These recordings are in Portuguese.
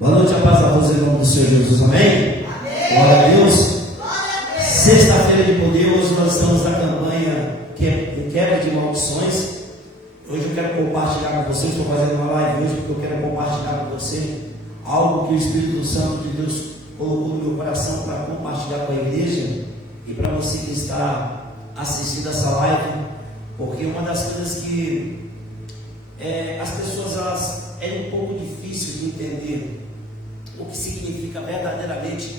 Boa noite, a paz a todos em nome do Senhor Jesus, amém? Amém. Glória a Deus. Sexta-feira de poder, hoje nós estamos na campanha Quebra de Maldições. Hoje eu quero compartilhar com vocês, estou fazendo uma live hoje porque eu quero compartilhar com você algo que o Espírito Santo de Deus colocou no meu coração para compartilhar com a igreja e para você que está assistindo essa live, porque uma das coisas que as pessoas é um pouco difícil de entender o que significa verdadeiramente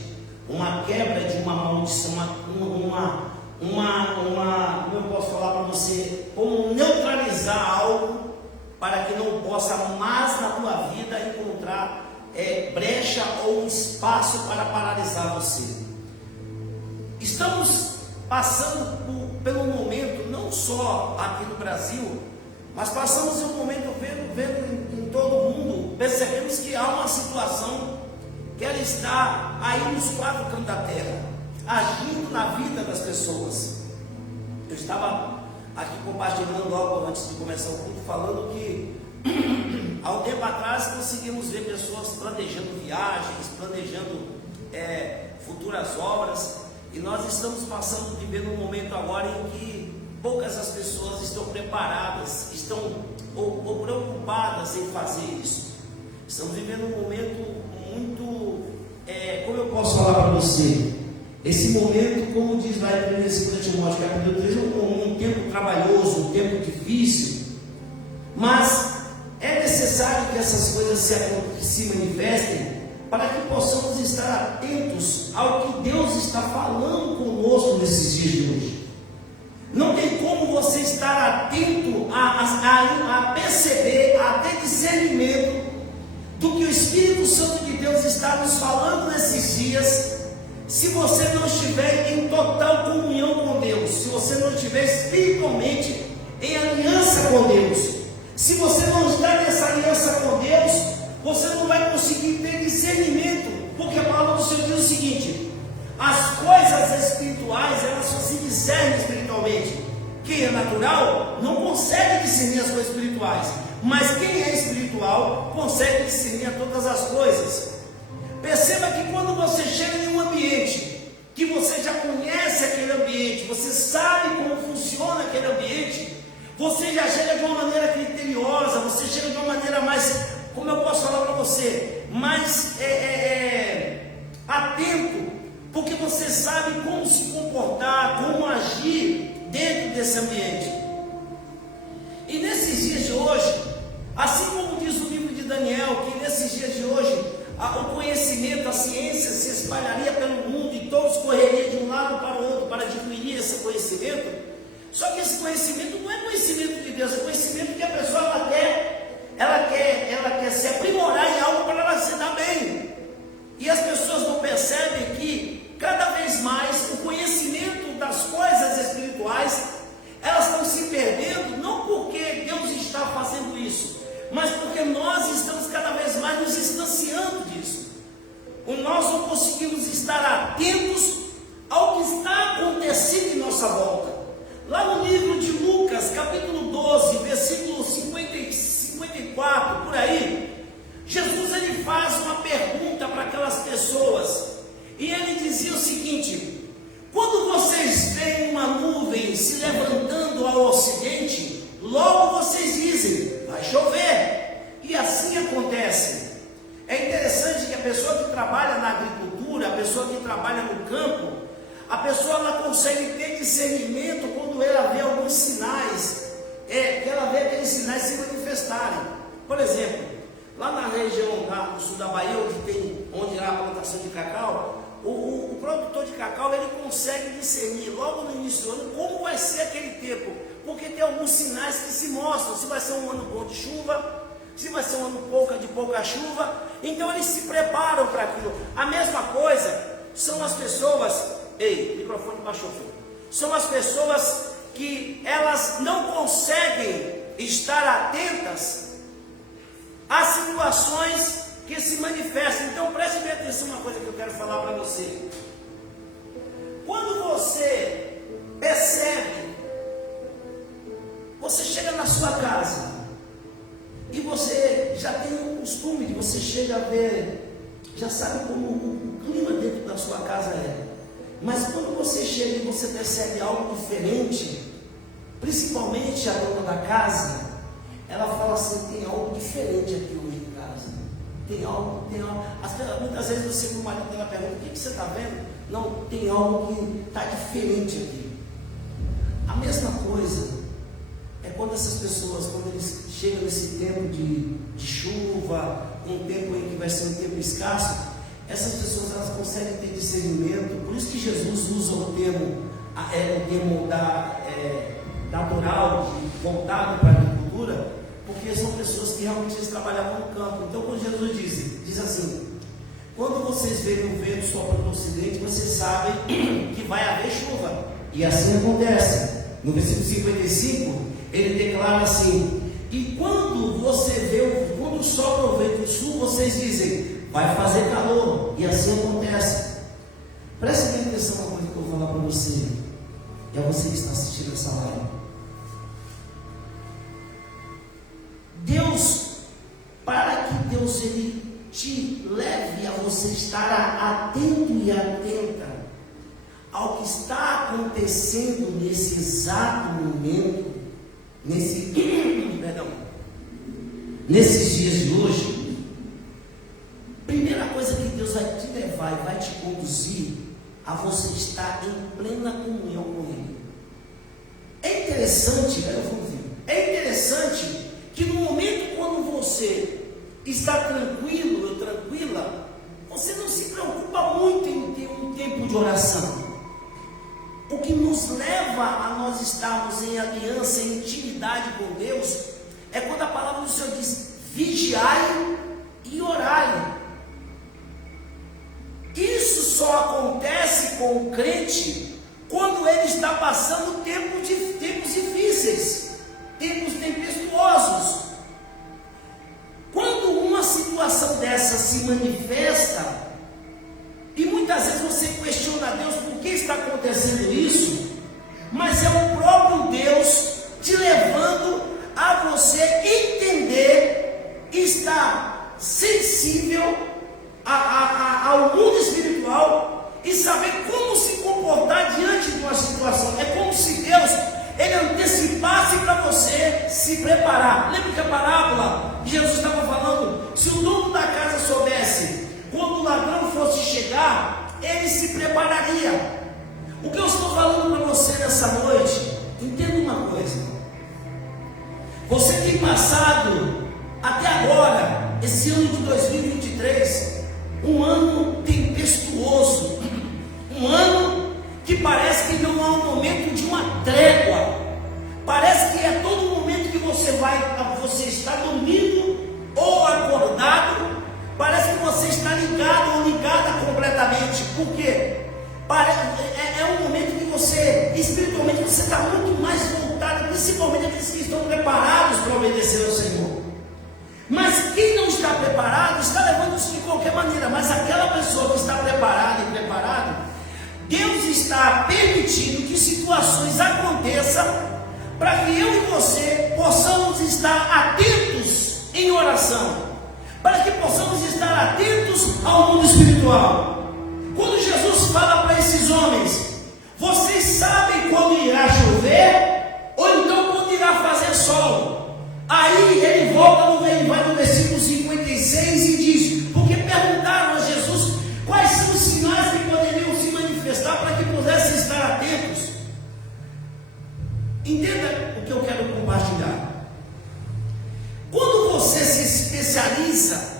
uma quebra de uma maldição, como eu posso falar para você, como neutralizar algo para que não possa mais na tua vida encontrar brecha ou um espaço para paralisar você. Estamos passando pelo momento, não só aqui no Brasil, mas passamos um momento vendo em todo o mundo, percebemos que há uma situação que ela está aí nos quatro cantos da terra, agindo na vida das pessoas. Eu estava aqui compartilhando logo antes de começar o culto, falando que há um tempo atrás conseguimos ver pessoas planejando viagens, planejando futuras obras, e nós estamos passando de ver um momento agora em que poucas as pessoas estão preparadas, estão ou preocupadas em fazer isso. Estamos vivendo um momento muito, como eu posso falar para você, esse momento, como diz lá em 1 Timóteo capítulo 3, um tempo trabalhoso, um tempo difícil, mas é necessário que essas coisas se manifestem para que possamos estar atentos ao que Deus está falando conosco nesses dias de hoje. Não tem como você estar atento a perceber, a ter discernimento do que o Espírito Santo de Deus está nos falando nesses dias, se você não estiver em total comunhão com Deus, se você não estiver espiritualmente em aliança com Deus. Se você não está nessa aliança com Deus, você não vai conseguir ter discernimento, porque a palavra do Senhor diz o seguinte: as coisas espirituais, elas só se discernem espiritualmente. Quem é natural não consegue discernir as coisas espirituais, mas quem é espiritual consegue discernir todas as coisas. Perceba que quando você chega em um ambiente, que você já conhece aquele ambiente, você sabe como funciona aquele ambiente, você já chega de uma maneira criteriosa, você chega de uma maneira mais, como eu posso falar para você, mais atento, porque você sabe como se comportar, como agir dentro desse ambiente. E nesses dias de hoje, assim como diz o livro de Daniel, que nesses dias de hoje o conhecimento, a ciência se espalharia pelo mundo e todos correriam de um lado para o outro para adquirir esse conhecimento. Só que esse conhecimento não é conhecimento de Deus, é conhecimento que a pessoa ela quer se aprimorar em algo para ela se dar bem. E as pessoas não percebem que cada vez mais o conhecimento das coisas espirituais, elas estão se perdendo, não porque Deus está fazendo isso, mas porque nós estamos cada vez mais nos distanciando disso. Nós não conseguimos estar atentos ao que está acontecendo em nossa volta. Lá no livro de Lucas, capítulo 12, versículo 54, por aí, Jesus ele faz uma pergunta para aquelas pessoas, e ele dizia o seguinte: quando vocês veem uma nuvem se levantando ao ocidente, logo vocês dizem, vai chover, e assim acontece. É interessante que a pessoa que trabalha na agricultura, a pessoa que trabalha no campo, a pessoa ela consegue ter discernimento quando ela vê alguns sinais, que ela vê aqueles sinais se manifestarem. Por exemplo, lá na região do sul da Bahia, onde há a plantação de cacau, o produtor de cacau ele consegue discernir logo no início do ano como vai ser aquele tempo, porque tem alguns sinais que se mostram, se vai ser um ano bom de chuva, se vai ser um ano de pouca chuva, então eles se preparam para aquilo. A mesma coisa são as pessoas, microfone baixou, são as pessoas que elas não conseguem estar atentas às situações que se manifestam. Então preste bem atenção uma coisa que eu quero falar para você. Quando você percebe, você chega na sua casa e você já tem o costume de você chega a ver já sabe como o clima dentro da sua casa é. Mas quando você chega e você percebe algo diferente, principalmente a dona da casa, ela fala assim: tem algo diferente aqui hoje em casa. Tem algo. Muitas vezes você, com o marido dela, pergunta: o que você está vendo? Não, tem algo que está diferente aqui. A mesma coisa é quando essas pessoas, quando eles chegam nesse tempo de chuva, um tempo em que vai ser um tempo escasso, essas pessoas elas conseguem ter discernimento. Por isso que Jesus usa o termo natural, voltado para a agricultura, porque são pessoas que realmente eles trabalhavam no campo. Então, quando Jesus diz assim: quando vocês verem o vento soprar do ocidente, vocês sabem que vai haver chuva. E assim acontece. No versículo 55, ele declara assim: e quando quando sopra o vento do sul, vocês dizem: vai fazer calor. E assim acontece. Preste bem atenção na coisa que eu vou falar para você. É você que está assistindo essa live. Para que Deus ele te leve a você estar atento e atenta ao que está acontecendo nesse exato momento, nesses dias de hoje, primeira coisa que Deus vai te levar e vai te conduzir a você estar em plena comunhão com Ele. É interessante que no momento quando você está tranquilo ou tranquila, você não se preocupa muito em ter um tempo de oração. O que nos leva a nós estarmos em aliança, em intimidade com Deus, é quando a palavra do Senhor diz: vigiai e orai. Isso só acontece com o crente quando ele está passando tempos difíceis, tempos tempestuosos. Quando uma situação dessa se manifesta, e muitas vezes você questiona a Deus por que está acontecendo isso, mas é o próprio Deus te levando a você entender, estar sensível ao mundo espiritual e saber como se comportar diante de uma situação. É como se Deus ele antecipasse para você se preparar. Lembra que a parábola Jesus estava falando? Se o dono da casa soubesse quando o ladrão fosse chegar, ele se prepararia. O que eu estou falando para você nessa noite, entenda uma coisa: você tem passado até agora, esse ano de 2023, um ano tempestuoso, um ano que parece que não há um momento de uma trégua. Parece que é todo momento que você está dormindo ou acordado, parece que você está ligado ou ligada completamente. Por quê? É um momento que você, espiritualmente, você está muito mais voltado, principalmente aqueles que estão preparados para obedecer ao Senhor. Mas quem não está preparado, está levando isso de qualquer maneira. Mas aquela pessoa que está preparada e preparado, Deus está permitindo que situações aconteçam para que eu e você possamos estar atentos em oração, para que possamos estar atentos ao mundo espiritual. Quando Jesus fala para esses homens: vocês sabem quando irá chover, ou então quando irá fazer sol. Aí ele volta vai no versículo 56 e diz: porque perguntaram a Jesus quais são os sinais que poderiam se manifestar para que pudessem estar atentos. Entenda o que eu quero compartilhar. Quando você se especializa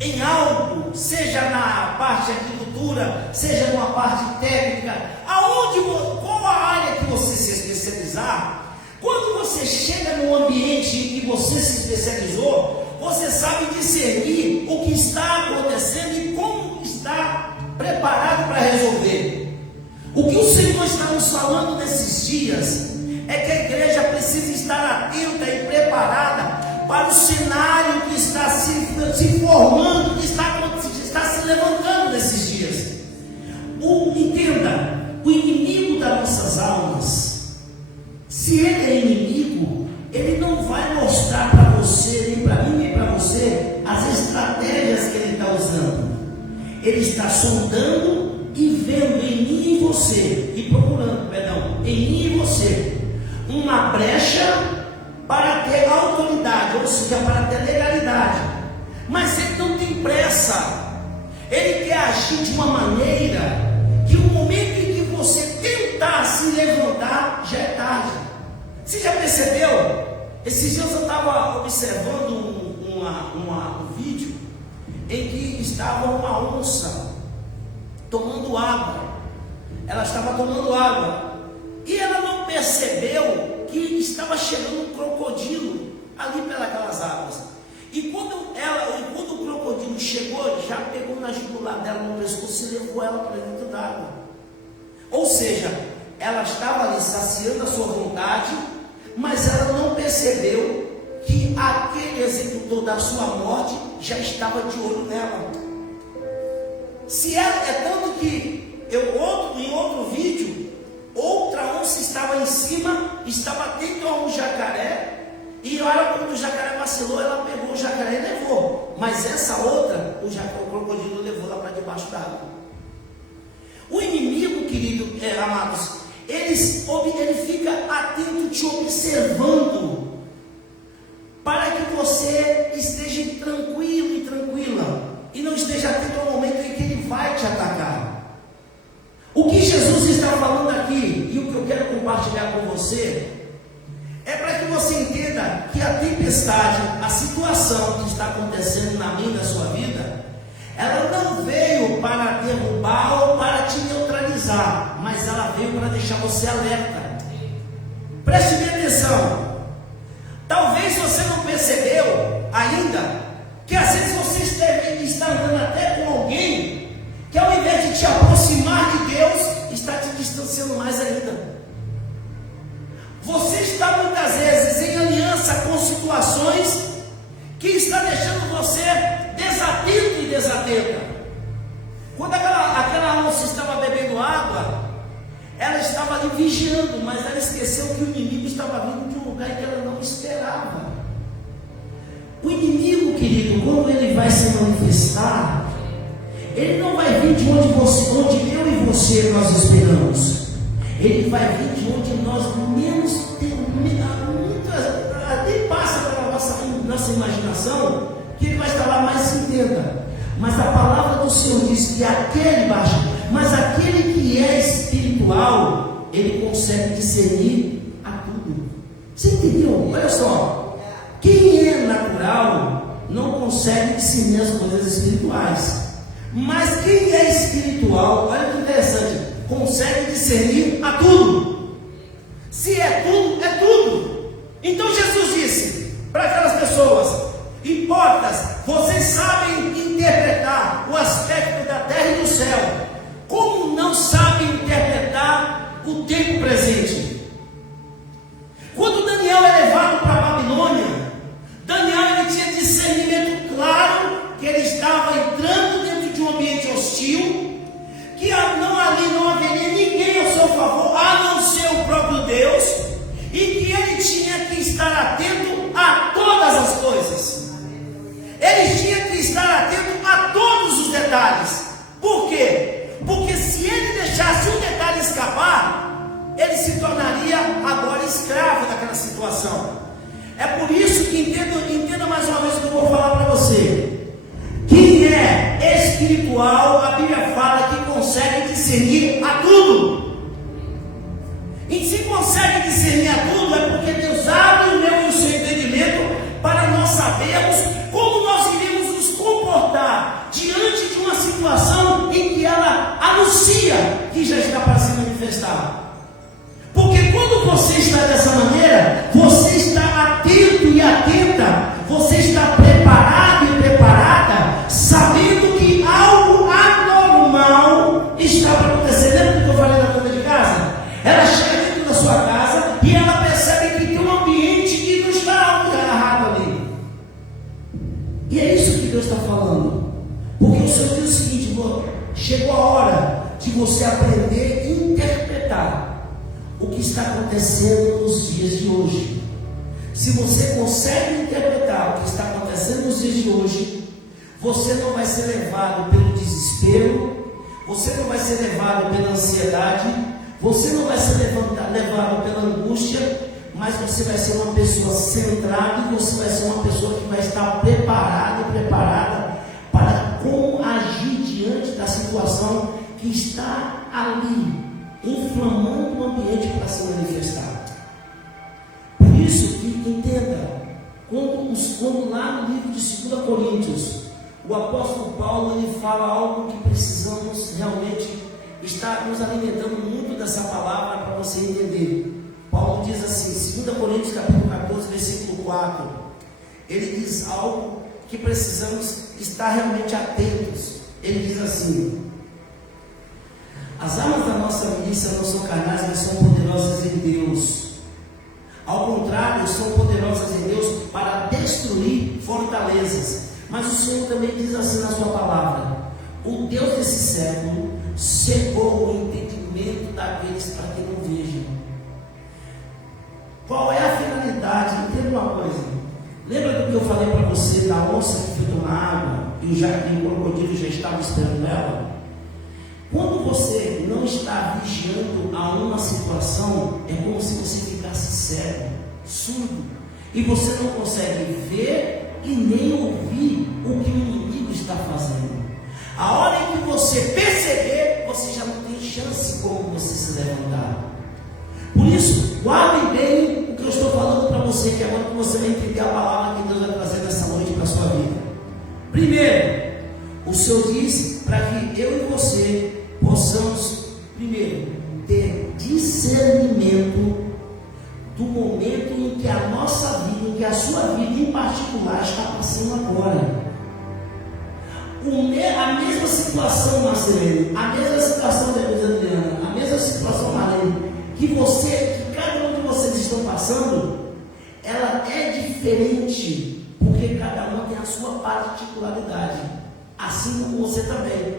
em algo, seja na parte de agricultura, seja numa parte técnica, qual a área que você se especializar, quando você chega num ambiente em que você se especializou, você sabe discernir o que está acontecendo e como está preparado para resolver. O que o Senhor está nos falando nesses dias é que a igreja precisa estar atenta e preparada para o cenário que está se formando, que está se levantando nesses dias. Entenda, o inimigo das nossas almas, se ele é inimigo, ele não vai mostrar para você, nem para mim, nem para você, as estratégias que ele está usando. Ele está sondando e vendo em mim e em você, e procurando, perdão, em mim e você, uma brecha para ter autoridade, ou seja, para ter legalidade. Mas ele não tem pressa. Ele quer agir de uma maneira que o momento em que você tentar se levantar, já é tarde. Você já percebeu? Esses dias eu estava observando um vídeo em que estava uma onça tomando água. Ela estava tomando água e ela não percebeu que estava chegando um crocodilo ali pelas águas. E quando o crocodilo chegou, já pegou na jugular dela, no pescoço, e levou ela para dentro d'água. Ou seja, ela estava ali saciando a sua vontade, mas ela não percebeu que aquele executor da sua morte já estava de olho nela. Se ela, é tanto que em outro vídeo, outra onça estava em cima, estava atento a um jacaré, e olha, quando o jacaré vacilou, ela pegou o jacaré e levou. Mas essa outra, o crocodilo levou lá para debaixo d'água. O inimigo, querido, amados, ele fica atento, te observando, para que você esteja tranquilo e tranquila, e não esteja atento ao momento em que ele vai te atacar. O que Jesus está falando aqui, e o que eu quero compartilhar com você, é para que você entenda que a tempestade, a situação que está acontecendo na minha e na sua vida, ela não veio para derrubar ou para te neutralizar, mas ela veio para deixar você alerta. Preste bem atenção. Talvez você não percebeu ainda que às vezes você está andando até com alguém que, ao invés de te aproximar de Deus, está te distanciando mais ainda. Você está muitas vezes em aliança com situações que está deixando você desatento e desatenta. Quando aquela onça estava bebendo água, ela estava ali vigiando, mas ela esqueceu que o inimigo estava vindo de um lugar que ela não esperava. O inimigo, querido, quando ele vai se manifestar, ele não vai vir de onde eu e você nós esperamos. Ele vai vir de onde nós menos temos, até passa pela nossa imaginação, que ele vai estar lá mais se entenda. Mas a palavra do Senhor diz que mas aquele que é espiritual, ele consegue discernir a tudo. Você entendeu? Olha só, quem é natural não consegue discernir as coisas espirituais. Mas quem é espiritual, olha que interessante, consegue discernir a tudo. Se é tudo, é tudo. Então Jesus disse para aquelas pessoas: hipócritas, vocês sabem interpretar o aspecto da terra e do céu, como não sabem interpretar o tempo presente? Quando Daniel é levado para a Babilônia, Daniel ele tinha discernimento claro que ele estava entrando dentro de um ambiente hostil, que ali não haveria ninguém ao seu favor, a não ser o próprio Deus, e que ele tinha que estar atento a todas as coisas. Ele tinha que estar atento a todos os detalhes. Por quê? Porque se ele deixasse um detalhe escapar, ele se tornaria agora escravo daquela situação. É por isso que entenda mais uma vez o que eu vou falar para você. Quem é espiritual, a Bíblia fala que consegue discernir a tudo. E se consegue discernir a tudo, é porque Deus abre o meu e o seu entendimento para nós sabermos como nós iremos nos comportar diante de uma situação em que ela anuncia que já está para se manifestar. Porque quando você está dessa maneira, você está atento e atenta, você está preparado e preparada, sabendo que algo anormal está para acontecer. Lembra do que eu falei na dona de casa? Ela chega dentro da sua casa e ela percebe que tem um ambiente que não está algo errado ali. E é isso que Deus está falando. Porque o Senhor diz o seguinte: chegou a hora de você aprender a interpretar o que está acontecendo nos dias de hoje. Se você consegue interpretar o que está acontecendo nos dias de hoje, você não vai ser levado pelo desespero, você não vai ser levado pela ansiedade, você não vai ser levado pela angústia, mas você vai ser uma pessoa centrada e você vai ser uma pessoa que vai estar preparada para como agir diante da situação que está ali, inflamando o ambiente para se manifestar. Por isso que entenda, quando lá no livro de 2 Coríntios, o apóstolo Paulo ele fala algo que precisamos realmente estar nos alimentando muito dessa palavra para você entender. Paulo diz assim, 2 Coríntios capítulo 14, versículo 4, ele diz algo que precisamos estar realmente atentos. Ele diz assim: as armas da nossa milícia não são carnais, mas são poderosas em Deus. Ao contrário, são poderosas em Deus para destruir fortalezas. Mas o Senhor também diz assim na sua palavra: o Deus desse século cegou o entendimento daqueles para que não vejam. Qual é a finalidade? Entenda uma coisa. Lembra do que eu falei para você da onça que foi tomar água e o crocodilo já estava esperando ela? Quando você não está vigiando a uma situação, é como se você ficasse cego, surdo, e você não consegue ver e nem ouvir o que o inimigo está fazendo. A hora em que você perceber, você já não tem chance como você se levantar. Por isso, guarde bem o que eu estou falando para você, que agora que você vai entender a palavra que Deus vai trazer nessa noite para a sua vida. Primeiro, o Senhor diz para que eu e você possamos, primeiro, ter discernimento do momento em que a nossa vida, em que a sua vida em particular está passando agora. A mesma situação, Marcelino, a mesma situação da Adriana, a mesma situação, Marlene, que cada um de vocês estão passando, ela é diferente, porque cada um tem a sua particularidade, assim como você também.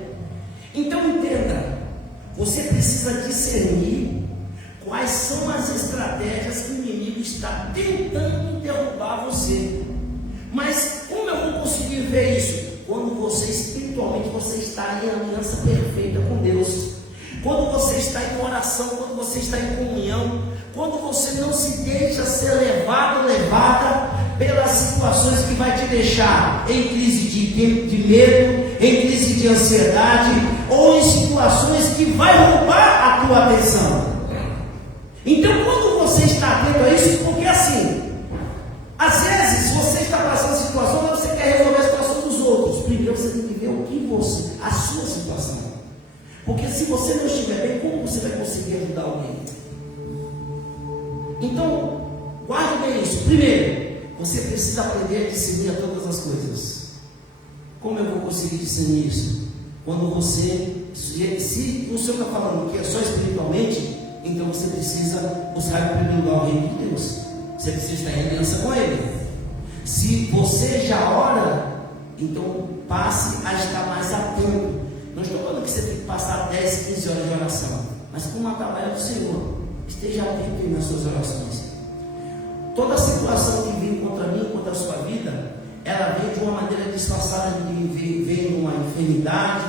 Então entenda, você precisa discernir quais são as estratégias que o inimigo está tentando derrubar você. Mas como eu vou conseguir ver isso? Quando você espiritualmente você está em aliança perfeita com Deus, quando você está em oração, quando você está em comunhão, quando você não se deixa ser levada pelas situações que vai te deixar em crise de medo, em crise de ansiedade, ou em situações que vai roubar a tua atenção. Então quando você está atento a isso, porque assim, às vezes você está passando situação, mas você quer resolver a situação dos outros. Primeiro você tem que ver a sua situação. Porque se você não estiver bem, como você vai conseguir ajudar alguém? Então, guarde bem isso. Primeiro, você precisa aprender a discernir todas as coisas. Como eu vou conseguir discernir isso? Quando você, se o Senhor está falando que é só espiritualmente, então você precisa buscar em primeiro lugar o reino de Deus. Você precisa estar em aliança com Ele. Se você já ora, então passe a estar mais atento. Não estou falando que você tem que passar 10, 15 horas de oração, mas com uma trabalho do Senhor, esteja atento nas suas orações. Toda situação que vem contra mim, contra a sua vida, ela vem de uma maneira disfarçada, vem numa enfermidade,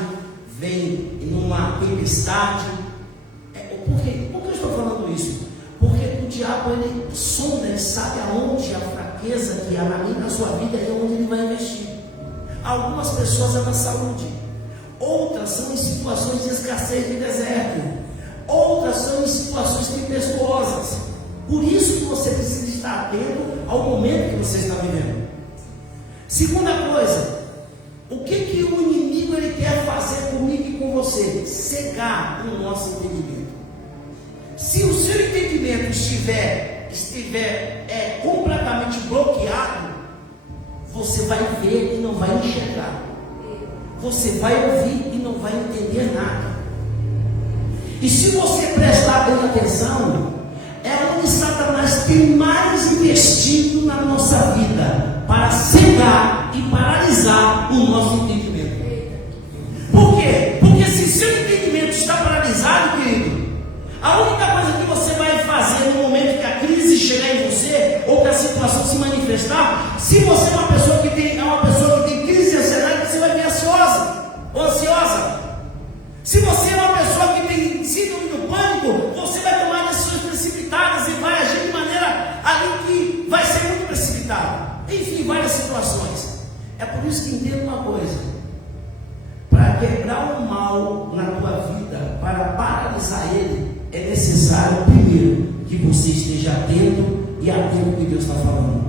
vem numa tempestade. Por quê? Por que eu estou falando isso? Porque o diabo, ele sonda, ele sabe aonde a fraqueza que há na minha, na sua vida, é onde ele vai investir. Algumas pessoas é na saúde, outras são em situações de escassez de deserto, outras são em situações tempestuosas. Por isso que você precisa estar atento ao momento que você está vivendo. Segunda coisa, o que o inimigo ele quer fazer comigo e com você? Cegar o nosso entendimento. Se o seu entendimento estiver completamente bloqueado, você vai ver e não vai enxergar. Você vai ouvir e não vai entender nada. E se você prestar bem atenção, é onde Satanás tem mais investido na nossa vida para cegar e paralisar o nosso entendimento. Por quê? Porque se seu entendimento está paralisado, querido, a única coisa que você vai fazer no momento que a crise chegar em você, ou que a situação se manifestar, se você é uma pessoa que tem crise de ansiedade, você vai para quebrar o mal na tua vida, para paralisar ele, é necessário primeiro que você esteja atento e atento ao que Deus está falando.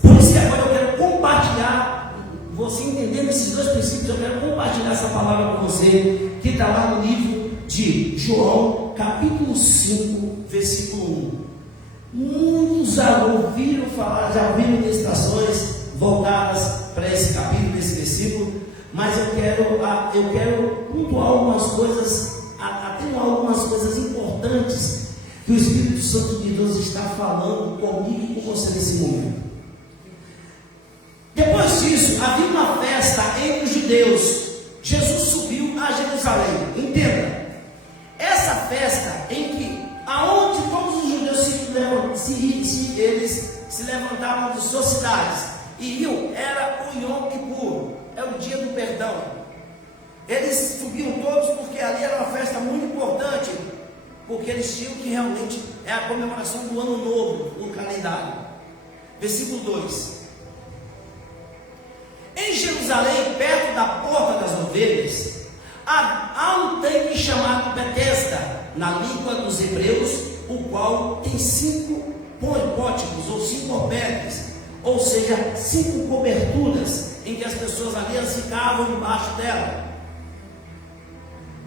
Por isso que agora eu quero compartilhar, você entendendo esses dois princípios, eu quero compartilhar essa palavra com você, que está lá no livro de João, capítulo 5, versículo 1. Muitos já ouviram falar, já ouviram ministrações voltadas para esse capítulo, esse versículo, mas eu quero pontuar algumas coisas, atenuar algumas coisas importantes que o Espírito Santo de Deus está falando comigo e com você nesse momento. Depois disso, havia uma festa entre os judeus. Jesus subiu a Jerusalém. Entenda, essa festa em que, aonde todos os judeus eles se levantavam de suas cidades e iam, era o Yom Kippur, é o dia do perdão. Eles subiam todos porque ali era uma festa muito importante, porque eles tinham que realmente, é a comemoração do ano novo no calendário. Versículo 2. Em Jerusalém, perto da porta das ovelhas, há um tanque chamado Betesda, na língua dos hebreus, o qual tem 5 pórticos ou 5 albergues, ou seja, 5 coberturas, em que as pessoas ali ficavam embaixo dela.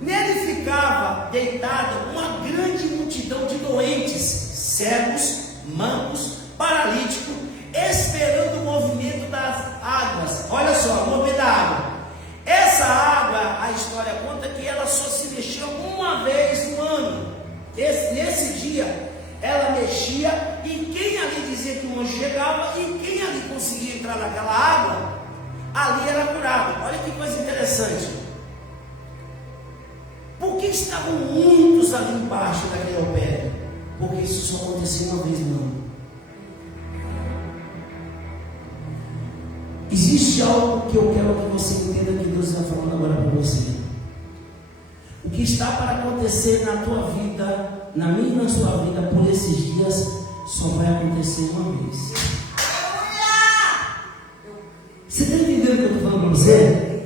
Nele ficava deitada uma grande multidão de doentes, cegos, mancos, paralíticos, esperando o movimento das águas. Olha só, o movimento da água. Essa água, a história conta que ela só se mexia uma vez no ano. Nesse dia, ela mexia, e quem ali dizia que o anjo chegava, e quem ali conseguia entrar naquela água, ali era curado. Olha que coisa interessante. Por que estavam muitos ali embaixo daquele albergue? Porque isso só acontecia uma vez no ano. Existe algo que eu quero que você entenda que Deus está falando agora para você. O que está para acontecer na tua vida, na minha e na sua vida, por esses dias, só vai acontecer uma vez. Você está entendendo o que eu estou falando para você?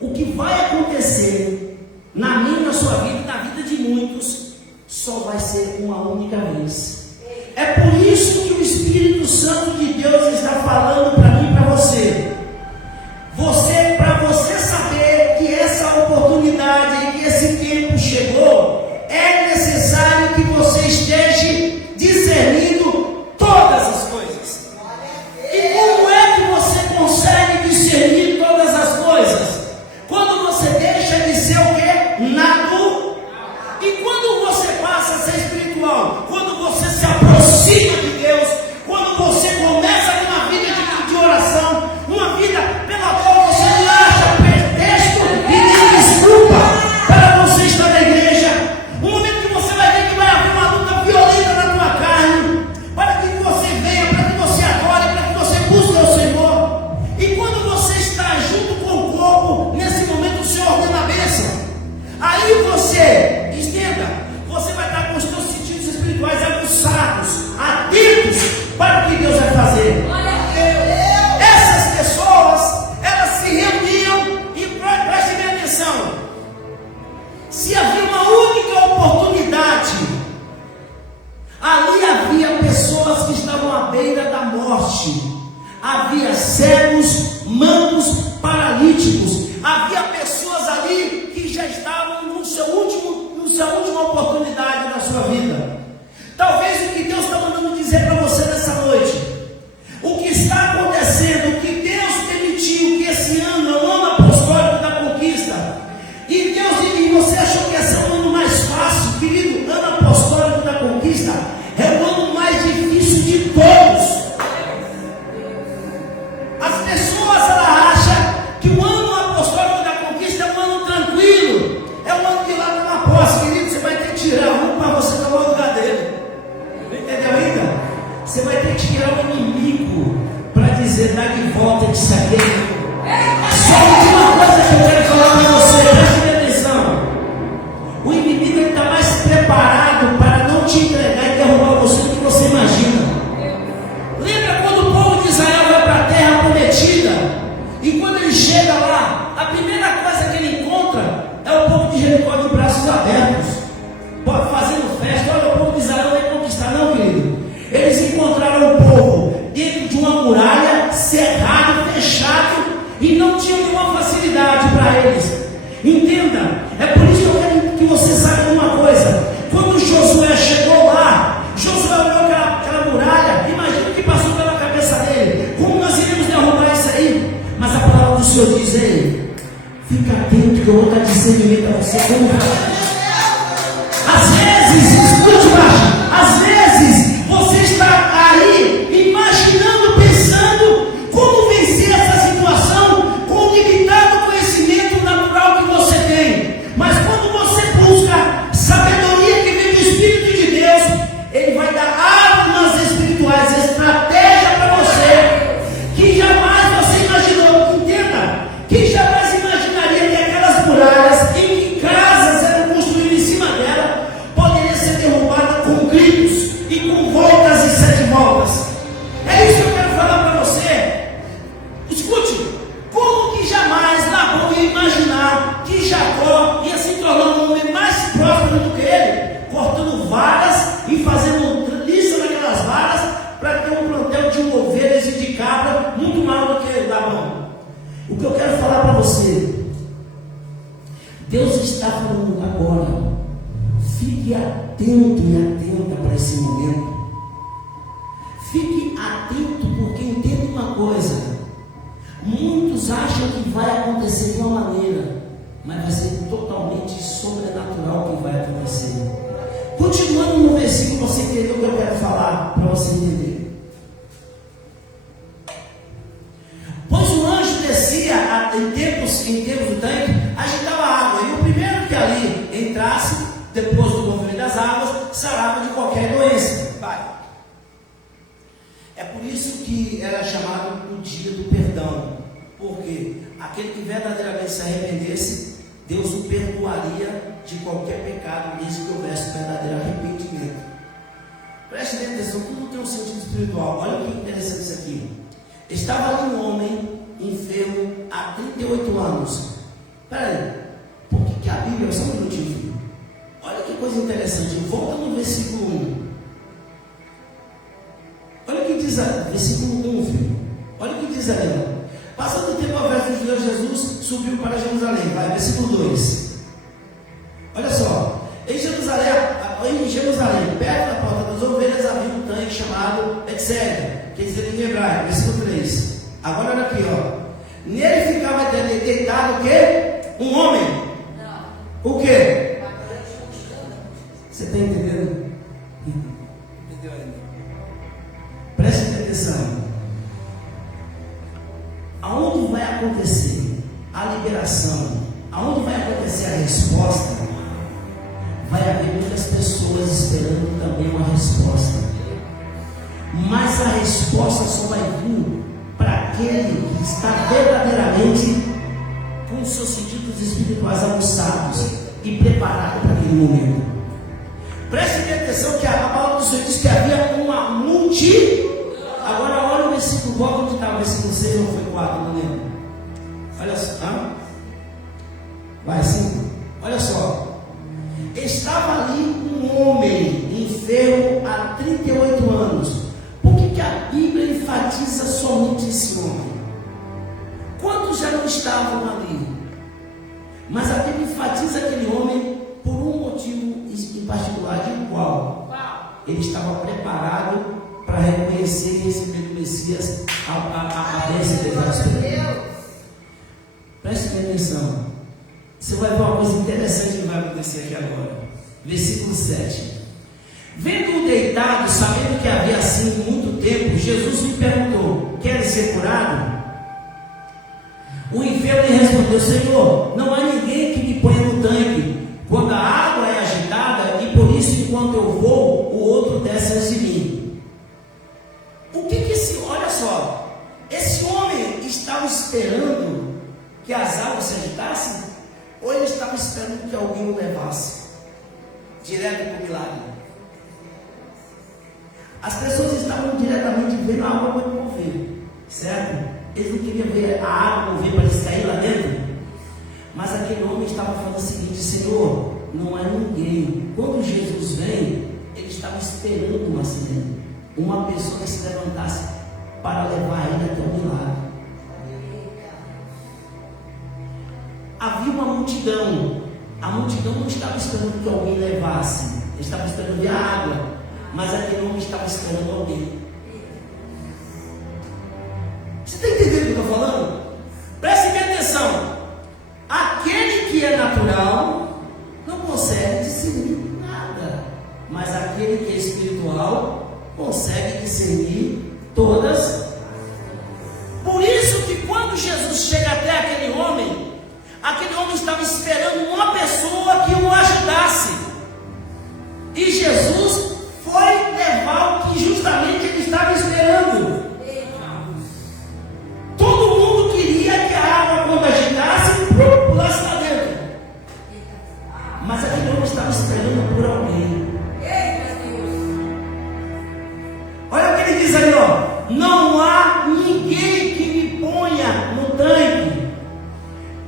O que vai acontecer na minha e na sua vida, na vida de muitos, só vai ser uma única vez. É por isso que o Espírito Santo de Deus está falando para mim e para você. Para você saber que essa oportunidade, que esse tempo chegou, é necessário que você esteja discernindo todas as coisas. E como é que você consegue discernir todas as coisas? Quando você deixa de ser o quê? Natural. E quando você passa a ser espiritual, quando você se aproxima de Deus, quando você começa a e não tinha nenhuma facilidade para eles. Entenda, é por isso que eu quero que você saiba uma coisa. Quando Josué chegou lá, Josué olhou aquela muralha, imagina o que passou pela cabeça dele. Como nós iremos derrubar isso aí? Mas a palavra do Senhor diz: ei, fica atento que eu vou dar discernimento a você. Às vezes, escute baixo, às vezes você está aí imaginando, pensando como vencer essa situação com o limitado conhecimento natural que você tem. Mas quando você busca sabedoria que vem do Espírito de Deus, Ele vai dar armas espirituais, estratégia para você que jamais você imaginou. Entenda, que jamais imaginaria que aquelas muralhas em que casas eram construídas em cima dela poderia ser derrubada com gritos e com voltas e 7 voltas. É isso que eu quero falar para você. Escute, como que jamais Labão ia imaginar que Jacó ia se tornar um homem mais próspero do que ele, cortando varas e fazendo lista naquelas varas para ter um plantel de ovelhas e de cabra muito maior do que Labão. O que eu quero falar para você, Deus está falando agora. Fique atento e atenta para esse momento. Fique atento, porque entenda uma coisa: muitos acham que vai acontecer de uma maneira, mas vai ser totalmente sobrenatural que vai acontecer. Continuando no versículo, você entendeu o que eu quero falar para você entender. Pois o anjo descia em tempos do tanque, agitava a água, e o primeiro que ali entrasse, depois do movimento das águas, sarava de qualquer doença. É por isso que era chamado o dia do perdão, porque aquele que verdadeiramente se arrependesse, Deus o perdoaria de qualquer pecado, desde que houvesse verdadeiro arrependimento. Preste atenção, tudo tem um sentido espiritual. Olha que interessante isso aqui. Estava ali um homem enfermo há 38 anos. Espera aí, por que a Bíblia, só um minutinho, filho. Olha que coisa interessante, volta no versículo 1. Olha o que diz ali, versículo 1, filho. Olha o que diz ali, ó. Passando o tempo ao verso dos judeus, Jesus subiu para Jerusalém. Vai, versículo 2. Olha só, em Jerusalém, perto da porta das ovelhas, havia um tanque chamado Betsega, quer dizer em hebraico, versículo 3. Agora olha aqui, ó. Nele ficava deitado o quê? Um homem. Não. O quê? Você está entendendo? Entendeu ainda? Preste atenção. Aonde vai acontecer a liberação? Aonde vai acontecer a resposta? Vai haver muitas pessoas esperando também uma resposta. Mas a resposta só vai vir para aquele que está verdadeiramente com os seus sentidos espirituais aguçados e preparado para aquele momento. Preste atenção que a palavra do Senhor diz que havia uma multidão. Agora olha o versículo, qual onde estava o versículo 6 ou foi 4, não lembro. Olha só, tá? Vai 5. Olha só. Estava ali um homem enfermo há 38 anos. Por que a Bíblia enfatiza somente esse homem? Quantos já não estavam ali? Mas a Bíblia enfatiza aquele homem por um motivo em particular, de qual? Ele estava preparado para reconhecer e receber do Messias a bênção de Deus. Preste atenção. Você vai ver uma coisa interessante que vai acontecer aqui agora. Versículo 7. Vendo-o deitado, sabendo que havia assim muito tempo, Jesus lhe perguntou: queres ser curado? O enfermo lhe respondeu: Senhor, não há ninguém que me ponha no tanque quando a água é agitada, e por isso, enquanto eu vou, o outro desce antes de mim. Olha só, esse homem estava esperando que as águas se agitassem, ou ele estava esperando que alguém o levasse direto para o milagre? As pessoas estavam diretamente vendo a água mover, certo? Eles não queriam ver a água mover para eles saírem lá dentro. Mas aquele homem estava falando o seguinte: Senhor, não há ninguém. Quando Jesus vem, ele estava esperando uma cena, uma pessoa que se levantasse para levar ele até o milagre. havia uma multidão. A multidão não estava esperando que alguém levasse, eles estavam esperando ver a água, mas aquele homem estava esperando alguém. Você está entendendo o que eu estou falando? Preste bem atenção. Aquele que é natural não consegue discernir nada, mas aquele que é espiritual consegue discernir todas. Por isso que quando Jesus chega até aquele homem estava esperando uma pessoa que o ajudasse, e Jesus foi levar o que justamente ele estava esperando. Todo mundo queria que a água, quando agitasse, pulasse lá dentro, mas aquele homem estava esperando por alguém. Olha o que ele diz aí, ó: não há ninguém que me ponha no tanque.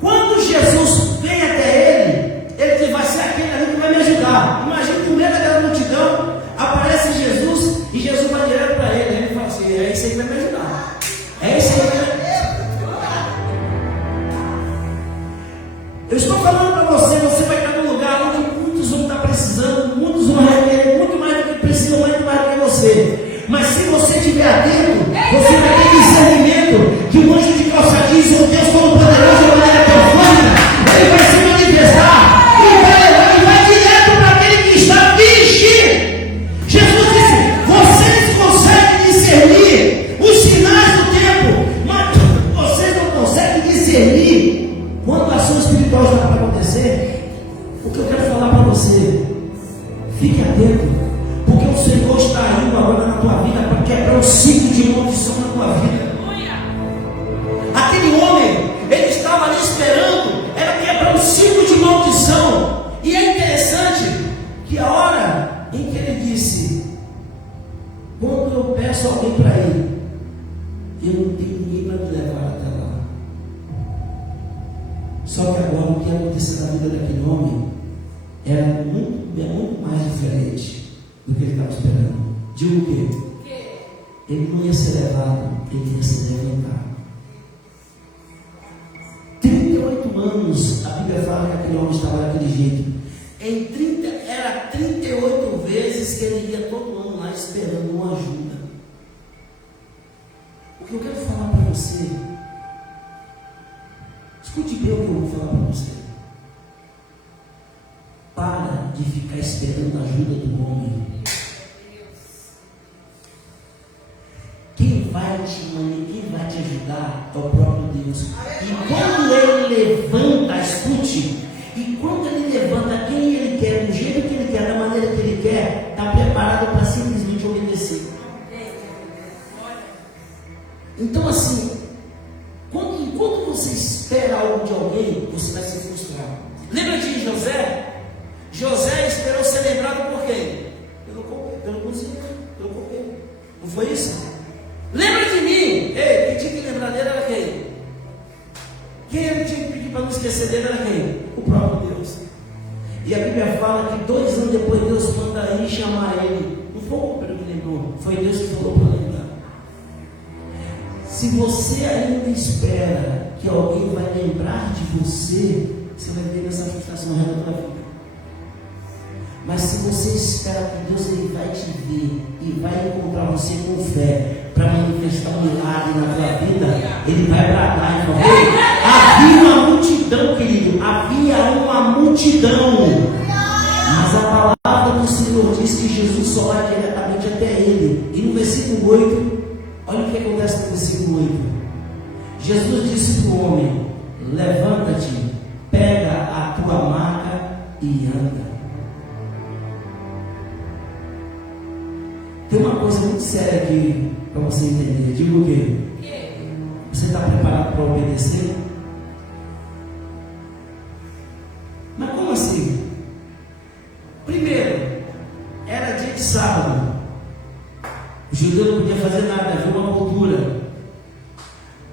Quando Jesus vem até ele diz: vai ser aquele ali que vai me ajudar. Imagina, no meio daquela multidão aparece Jesus, e Jesus vai direto para ele. Ele fala assim: é esse aí que vai me ajudar. É esse aí que vai me ajudar. Eu estou falando para você, você vai estar num lugar onde muitos vão estar precisando, muitos vão requerer muito mais do que precisam, muito mais do que você. Mas se você estiver atento, você vai ter discernimento que o anjo de calça jeans, o Deus Todo-Poderoso, de maneira profunda, ele vai se manifestar e vai direto para aquele que está triste. Jesus disse: vocês conseguem discernir os sinais do tempo, mas vocês não conseguem discernir quando a ação espiritual está para acontecer. O que eu quero falar para você: fique atento, porque o Senhor está indo agora na tua vida para quebrar o ciclo de maldição na tua vida. Aquele homem, ele estava ali esperando, era quebrar um ciclo de maldição. E é interessante que a hora em que ele disse: quando eu peço alguém para ir, eu não tenho ninguém para me levar até lá. Só que agora o que aconteceu na vida daquele homem era muito mais diferente do que ele estava esperando. Digo o quê? Ele não ia ser levado, ele ia ser levantado. 38 anos, a Bíblia fala que aquele homem estava daquele jeito. Era 38 vezes que ele ia todo ano lá esperando uma ajuda. O que eu quero falar para você, escute bem o que eu vou falar para você. Para de ficar esperando a ajuda do homem. Quem vai te ajudar é o próprio Deus. E quando ele levanta, escute, e quando ele levanta quem ele quer, do jeito que ele quer, da maneira que ele quer, está preparado para simplesmente obedecer. Então assim, enquanto você espera algo de alguém, você vai se frustrar. Lembra de José? José esperou ser lembrado por quem? Pelo cozinheiro, pelo copeiro. Não foi isso? Lembra de mim? Ei, quem tinha que lembrar dele era quem? Quem ele tinha que pedir para não esquecer dele era quem? O próprio Deus. E a Bíblia fala que 2 anos depois Deus manda ir chamar ele. Não foi o copeiro que lembrou, foi Deus que falou para lembrar. Se você ainda espera que alguém vai lembrar de você, você vai ver essa frustração na tua vida. Mas se você espera que Deus ele vai te ver e vai encontrar você com fé para manifestar um milagre na tua vida, ele vai bradar e falar: havia uma multidão, querido, havia uma multidão, mas a palavra do Senhor diz que Jesus só vai diretamente até ele. E no versículo 8, olha o que acontece no versículo 8. Jesus disse para o homem: levanta-te, pega a tua maca e anda. Tem uma coisa muito séria aqui para você entender. Digo o quê? Você está preparado para obedecer? Mas como assim? Primeiro, era dia de sábado. O judeu não podia fazer nada, havia uma cultura.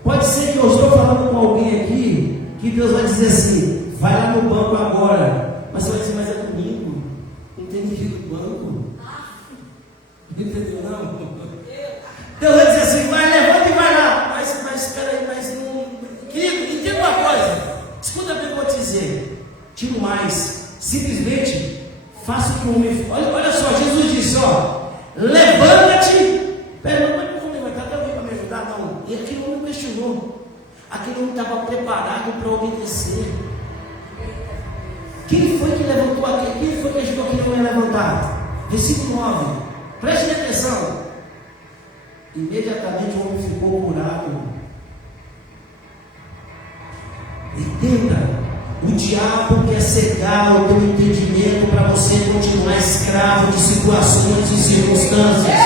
Pode ser que eu estou falando com alguém aqui que Deus vai dizer assim: vai lá no banco agora. Mas você vai dizer: mas é domingo, não tem ninguém no banco. Entendeu não? Deus vai dizer assim: vai, levanta e vai lá. Mas espera aí, mas não. Querido, entenda uma coisa. Escuta bem o que eu vou te tiro mais. Simplesmente faça o que o homem. Olha só, Jesus disse: ó, levanta-te. Pera, mas não vou levantar, está para me ajudar? Não. E aquele homem questionou. Aquele homem estava preparado para obedecer. Quem foi que levantou aquele? Quem foi que ajudou aquele homem a levantar? Versículo 9. Preste atenção. Imediatamente o homem ficou curado. Entenda. O diabo quer cegar o teu entendimento para você continuar escravo de situações e circunstâncias.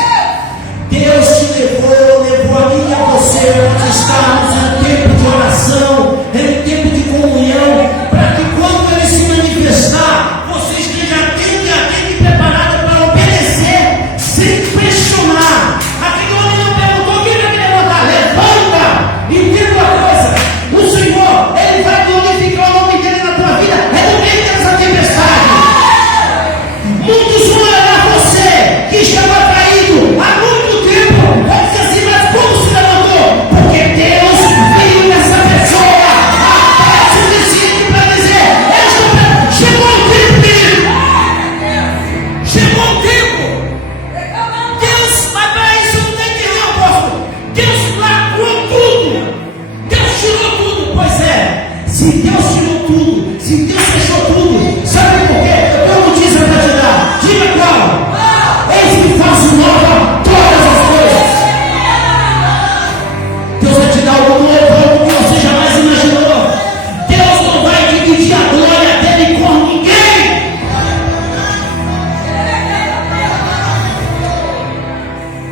Deus te levou a mim e a você onde estamos em tempo de oração, em tempo de comunhão, para que quando Ele se manifestar, você esteja atento e preparado para obedecer, sem questionar. Aquele homem não perguntou: quem vai me levantar? Levanta! Entenda uma coisa: o Senhor, Ele vai glorificar o nome dEle na tua vida, é no meio dessa tempestade. Muitos vão levar você, que estava caído há muito tempo, vai dizer assim: mas como se levantou? Porque Deus veio nessa pessoa até o suficiente para dizer: chegou o tempo dele. Chegou o tempo. Deus, mas para isso não tem que ir, apóstolo. Deus lacrou tudo. Deus tirou tudo. Pois é, se Deus tirou tudo, se Deus fechou tudo, sabe por quê? Eu tenho uma notícia para te dar. Diga qual? Eis que faço nova todas as coisas. Deus vai te dar algo novo, algo que você jamais imaginou. Deus não vai dividir a glória dele com ninguém.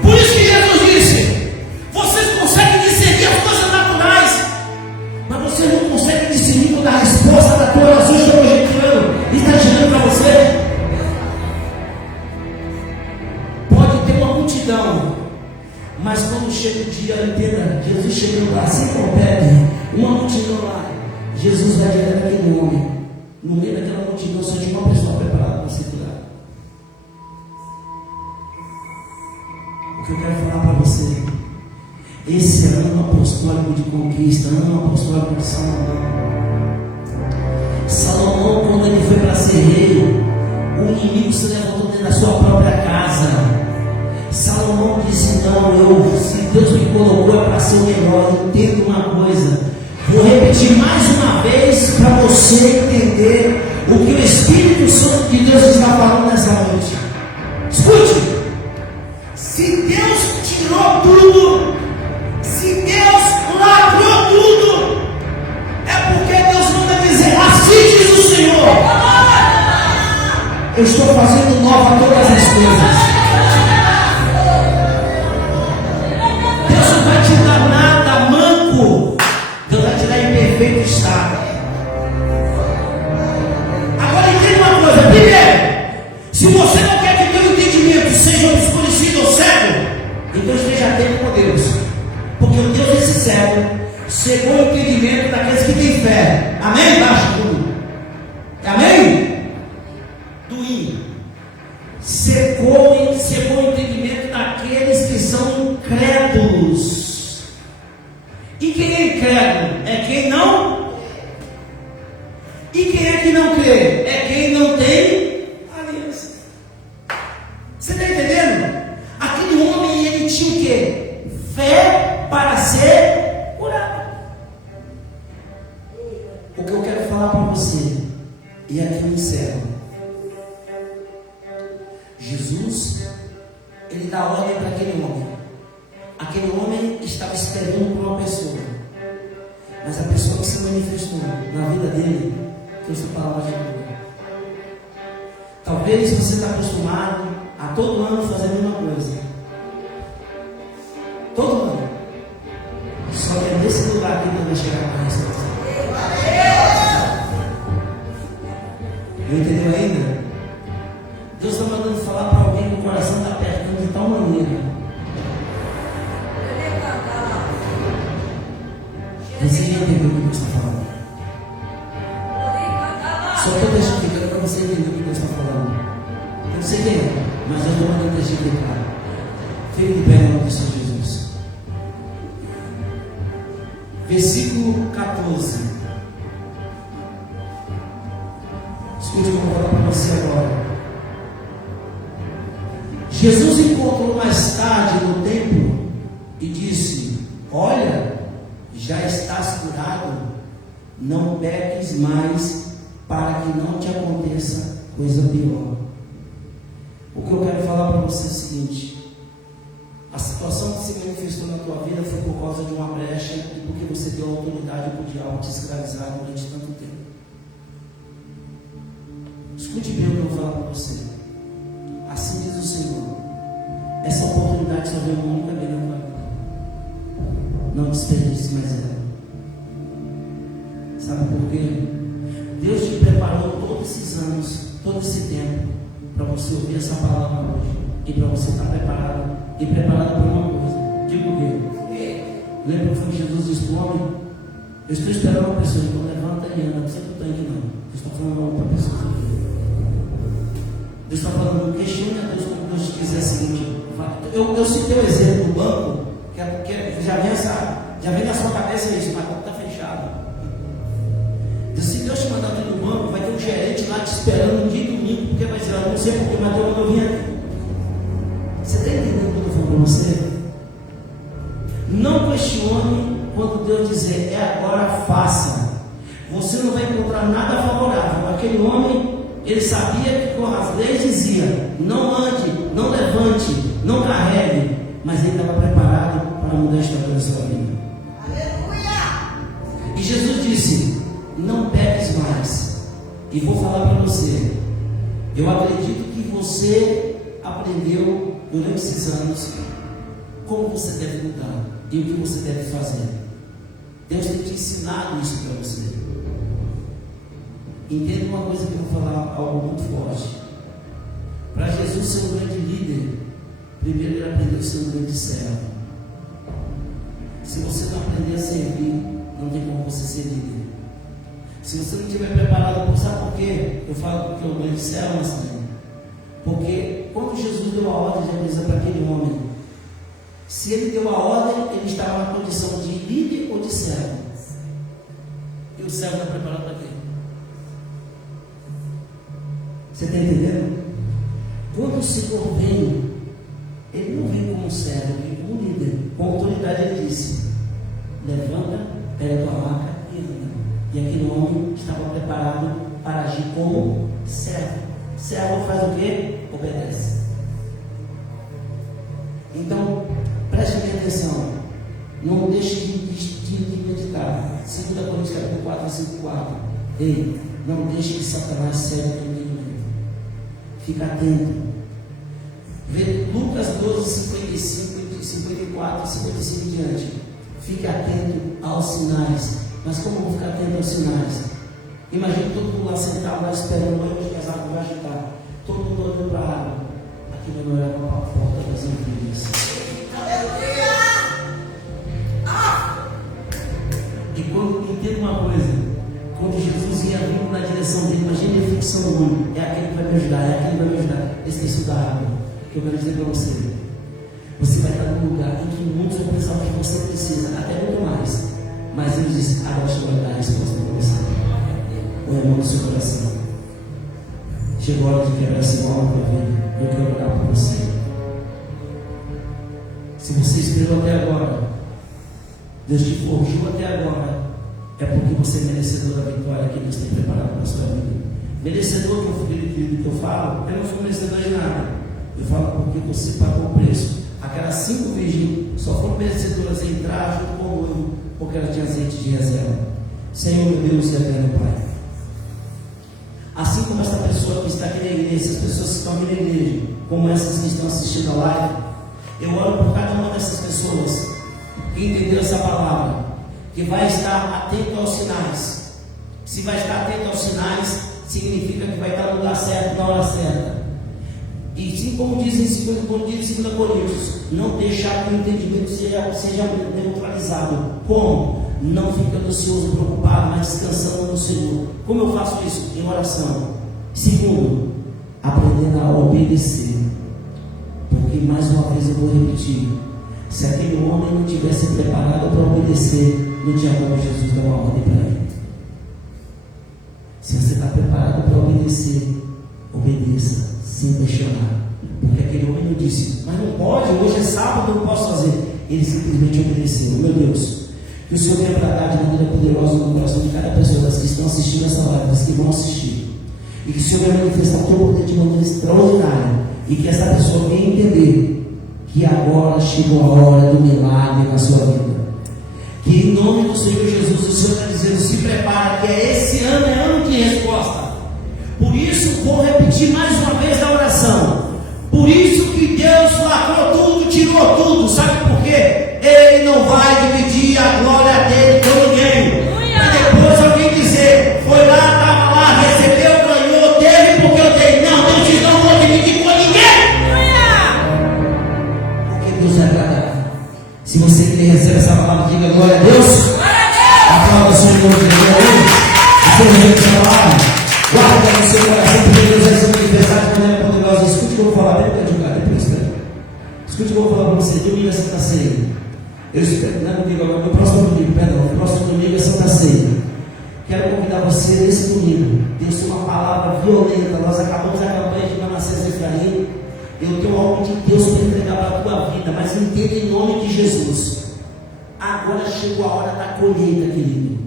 Por isso que Jesus disse: vocês conseguem discernir as coisas naturais, mas vocês não conseguem discernir quando a resposta da tua oração está projetando e está chegando para você. Pode ter uma multidão, mas quando chega o dia, entenda, Jesus chegando lá, sem compete, uma multidão lá, Jesus vai direto naquele homem. No meio daquela multidão só tinha uma pessoa preparada para ser curada. O que eu quero falar para você: esse é ano apostólico de conquista, ano apostólico de Salomão. Salomão, quando ele foi para ser rei, o inimigo se levantou dentro da sua própria casa. Salomão disse: não, se Deus me colocou é para ser o melhor. Entenda uma coisa, vou repetir mais uma vez para você entender o que o Espírito Santo de Deus está falando nessa noite. Escute: se Deus tirou tudo, se Deus lacrou tudo, é porque Deus manda dizer: assim diz o Senhor, eu estou fazendo nova todas as coisas. Deus não vai te dar nada manco, Deus vai te dar em perfeito estado. Agora entenda uma coisa: primeiro, se você não quer que teu entendimento seja obscurecido ou cego, então esteja atento com Deus, porque o Deus desse cego cegou o entendimento daqueles que têm fé. Amém? Baixa tudo. Amém? Do ímpio. Cegou o entendimento daqueles que são incrédulos. E quem é incrédulo? É quem não. E quem é que não crê? É quem não tem aliança. Você está entendendo? Aquele homem, ele tinha o quê? Fé para ser curado. O que eu quero falar para você, e aqui eu encerro. Jesus, ele dá ordem para aquele homem. Aquele homem estava esperando por uma pessoa, mas a pessoa que se manifestou na vida dele trouxe a palavra de cura. Talvez você está acostumado a todo ano fazer a mesma coisa. Todo ano. Só que é nesse lugar que Deus vai chegar com a resposta. Não entendeu ainda? Deus está mandando falar para alguém que o coração está apertando de tal maneira. Você já entendeu o que Deus está falando? Só estou testificando para você entender o que Deus está falando. Eu não sei quem é, mas eu estou mandando testificar. Fique de pé em nome do Senhor Jesus. Versículo 14. Jesus encontrou mais tarde no templo e disse: olha, já estás curado, não peques mais, para que não te aconteça coisa pior. O que eu quero falar para você é o seguinte: a situação que se manifestou na tua vida foi por causa de uma brecha e porque você deu autoridade para o diabo te escravizar durante tanto tempo. Escute bem o que eu vou falar para você. Assim diz o Senhor: essa oportunidade só veio uma única vez na tua vida. Não desperdice mais ela. Sabe por quê? Deus te preparou todos esses anos, todo esse tempo, para você ouvir essa palavra hoje. E para você estar preparado. E preparado para uma coisa. Digo o quê? Lembra que foi que Jesus disse para o homem: eu estou esperando uma pessoa, então levanta e anda. Não precisa do tanque, não. Eu estou falando uma outra pessoa. Deus está falando: questione a Deus quando Deus te dizer o seguinte. Eu citei o exemplo do banco, que já vem na sua cabeça isso, mas o banco está fechado. Se Deus te mandar aqui no banco, vai ter um gerente lá te esperando no dia e domingo, porque vai dizer: eu não sei porque, mas eu não vim aqui. Você está entendendo o que eu estou falando para você? Não questione quando Deus dizer: é agora, faça. Você não vai encontrar nada favorável. Aquele homem, ele sabia que as leis diziam: não ande, não levante, não carregue, mas ele estava preparado para mudar a história da sua vida. Aleluia! E Jesus disse: não peques mais. E vou falar para você: eu acredito que você aprendeu durante esses anos como você deve mudar e o que você deve fazer. Deus tem te ensinado isso para você. Entenda uma coisa que eu vou falar, algo muito forte. Para Jesus ser um grande líder, primeiro ele aprendeu a ser um grande servo. Se você não aprender a servir, não tem como você ser líder. Se você não estiver preparado, sabe por quê? Eu falo que é um grande servo, assim. Porque quando Jesus deu a ordem de avisar para aquele homem, se ele deu a ordem, ele estava na condição de líder ou de servo. E o servo está preparado para quê? Você está entendendo? Quando o Senhor vem, ele não vem como servo, ele vem como líder. Com autoridade ele disse: levanta, pega a tua maca e anda. E aquele homem estava preparado para agir como servo. Servo faz o quê? Obedece. Então, preste bem atenção. Não deixe de meditar. 2 Coríntios capítulo 4, versículo 4. Ei, não deixe que Satanás cede o teu entendimento. Fica atento. Vê Lucas 12, 55, 54, 55 e diante. Fique atento aos sinais. Mas como eu vou ficar atento aos sinais? Imagina todo mundo lá sentado, lá esperando o ônibus que as águas vai agitar. Todo mundo olhando para a água. Aquilo não era para a porta das antigas. E quando entenda uma coisa, quando Jesus ia vindo na direção dele, imagina ele fixando o olho: é aquele que vai me ajudar, é aquele que vai me ajudar. Esse texto da água, que eu quero dizer para você: você vai estar num lugar em que muitos vão pensar o que você precisa, até muito mais. Mas ele disse: agora chegou a dar a resposta para você. O irmão do seu coração. Chegou a hora de quebrar esse mal na tua vida. Eu quero orar por você. Se você esperou até agora, Deus te forjou até agora, é porque você é merecedor da vitória que Deus tem preparado para a sua vida. Merecedor que eu falo, eu não sou merecedor de nada. Eu falo porque você pagou o preço. Aquelas 5 virgens só foram merecedoras em entrar junto com o noivo, porque ela tinha azeite de reserva. Senhor, meu Deus e eterno Pai, assim como essa pessoa que está aqui na igreja, essas pessoas que estão aqui na igreja, como essas que estão assistindo a live, eu oro por cada uma dessas pessoas que entendeu essa palavra, que vai estar atento aos sinais. Se vai estar atento aos sinais, significa que vai estar no lugar certo, na hora certa. E sim, como diz em 2 Coríntios, não deixar que o entendimento seja neutralizado. Como? Não ficando ansioso, preocupado, mas descansando no Senhor. Como eu faço isso? Em oração. Segundo, aprendendo a obedecer. Porque mais uma vez eu vou repetir: se aquele homem não tivesse preparado para obedecer, não tinha como Jesus dar uma ordem para ele. Se você está preparado para obedecer, obedeça sem questionar. Porque aquele homem não disse: ele simplesmente obedeceu. Meu Deus, que o Senhor venha tratar de maneira poderosa no coração de cada pessoa, das que estão assistindo essa live, das que vão assistir, e que o Senhor venha manifestar o teu poder de maneira extraordinária, e que essa pessoa venha entender que agora chegou a hora do milagre na sua vida. Que em nome do Senhor Jesus, o Senhor está dizendo: se prepara, que esse ano é ano de resposta. Por isso, vou repetir mais uma vez a oração. Por isso que Deus lacrou tudo, tirou tudo. Sabe por quê? Ele não vai dividir a glória dele com ninguém. E depois alguém dizer: foi lá, estava lá, recebeu, ganhou, teve porque eu dei. Não, Deus diz: não vou dividir com ninguém. Porque Deus é agradável. Se você quer receber essa palavra, diga glória a Deus. Aplauda o Senhor de Deus. Você recebe essa palavra. Guarda no seu coração, porque Deus vai se manifestar de maneira poderosa. Escute o que eu vou falar, bem para julgar, depois espera. Escute o que eu vou falar para você. Domingo é Santa Ceia. Eu espero, não é domingo agora, no próximo domingo, perdão, no próximo domingo é Santa Ceia. Quero convidar você nesse domingo. Deus tem uma palavra violenta. Nós acabamos a campanha de Manassés e Efraim. Eu tenho algo de Deus para entregar para a tua vida, mas entenda em nome de Jesus. Agora chegou a hora da colheita, querido.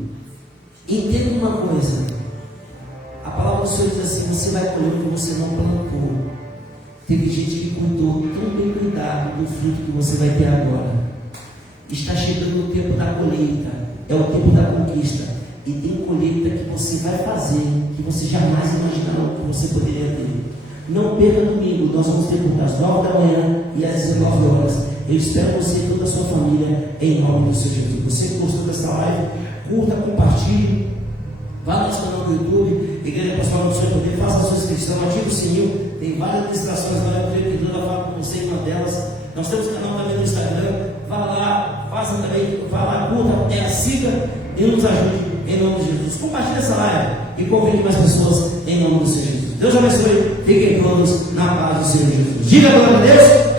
Entenda uma coisa. A palavra do Senhor diz assim: você vai colher o que você não plantou. Teve gente que cuidou tão bem cuidado do fruto que você vai ter agora. Está chegando o tempo da colheita. É o tempo da conquista. E tem colheita que você vai fazer, que você jamais imaginou que você poderia ter. Não perca domingo. Nós vamos ter culto às 9 da manhã e às 19 horas. Eu espero você e toda a sua família em nome do Senhor Jesus. Você que gostou dessa live, curta, compartilhe. Vá no nosso canal do YouTube, Igreja Pastoral do Senhor Poder, faça a sua inscrição, ative o sininho. Tem várias administrações lá, eu creio que Deus vai falar com você em uma delas. Nós temos canal também no Instagram. Vá lá, faça também, vá lá, curta, siga e nos ajude em nome de Jesus. Compartilhe essa live e convide mais pessoas em nome do Senhor Jesus. Deus abençoe, fiquem todos na paz do Senhor Jesus. Diga a glória a Deus.